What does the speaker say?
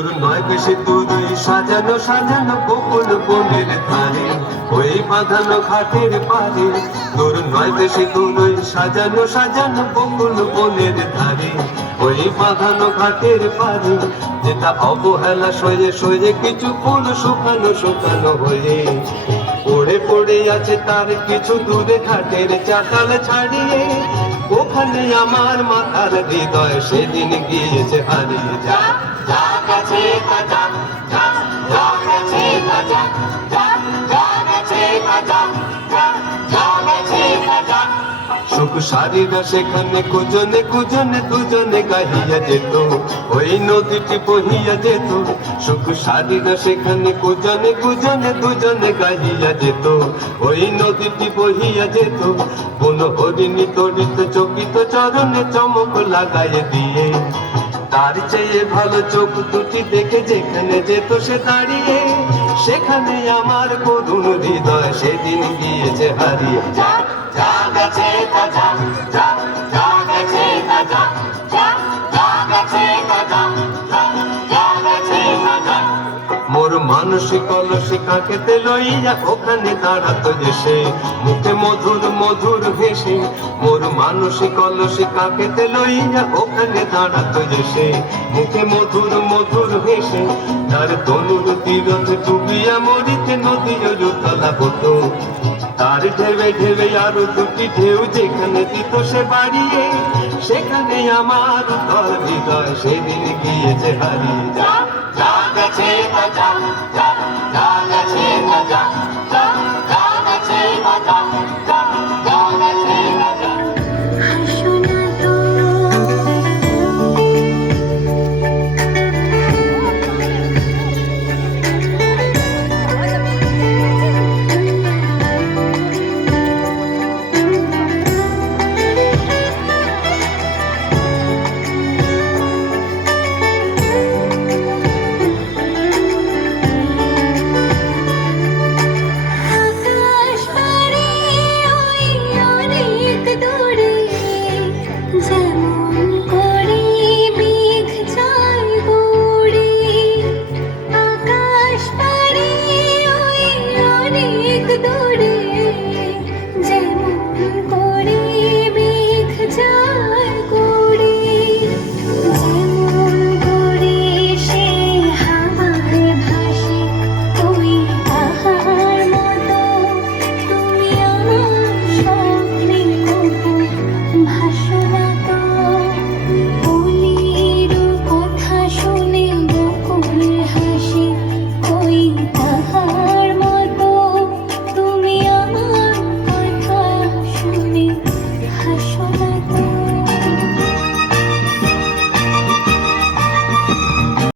দূর নয় বেশি দূরে সাজানো সাজানো বকুল বনের ধারে, ওই বাঁধানো ঘাটের পারে। দূর নয় বেশি দূরে সাজানো সাজানো বকুল বনের ধারে, ওই বাঁধানো ঘাটের পারে। যেটা অবহেলা সয়ে সয়ে কিছু ফুল শুকানো শুকানো হয়ে পড়ে পড়ে আছে তার কিছু দূরে ঘাটের চাতাল ছাড়িয়ে। ওখানে আমার মাথার হৃদয় সেদিন গিয়েছে হারিয়ে। যা যা কাছে যা যা যা কাছে যা যা যা কাছে যা যা যা কাছে যা। সুখ সারিরা সেখানে কুজনে কুজনে দুজনে গাহিয়া যেত, ওই নদীটি বহিয়া যেত। সুখ সারিরা সেখানে কুজনে কুজনে দুজনে গাহিয়া যেত, ওই নদীটি বহিয়া যেত। কোন হরিণী তড়িত চকিত চরণে চমক লাগাইয়ে দিয়ে, তার চেয়ে ভালো চোখ দুটি দেখে যেখানে যেত সে দাঁড়িয়ে। সেখানে আমার করুণ হৃদয় সেদিন গিয়েছে হারিয়ে। যা যা গেছে যা যা যা গেছে যা যা যা গেছে যা যা গেছে যা। মোর মানসিক কলসি কাকেতে লইয়া ওখানে দাঁড়াতো যে সে, মুখে মধুর মধুর হেসে। মোর মানসিক কলসি কাকেতে লইয়া ওখানে দাঁড়াতো যে সে, মুখে মধুর মধুর হেসে। তার তনুর তীরথ ডুবিয়া মরিতে নদীর রুতলা হতো, তার ঢেবে ঢেবে আরো দুটি ঢেউ যেখানে দিত সে বাড়িয়ে। সেখানে আমার হৃদয় সেদিন গিয়েছে হারিয়ে।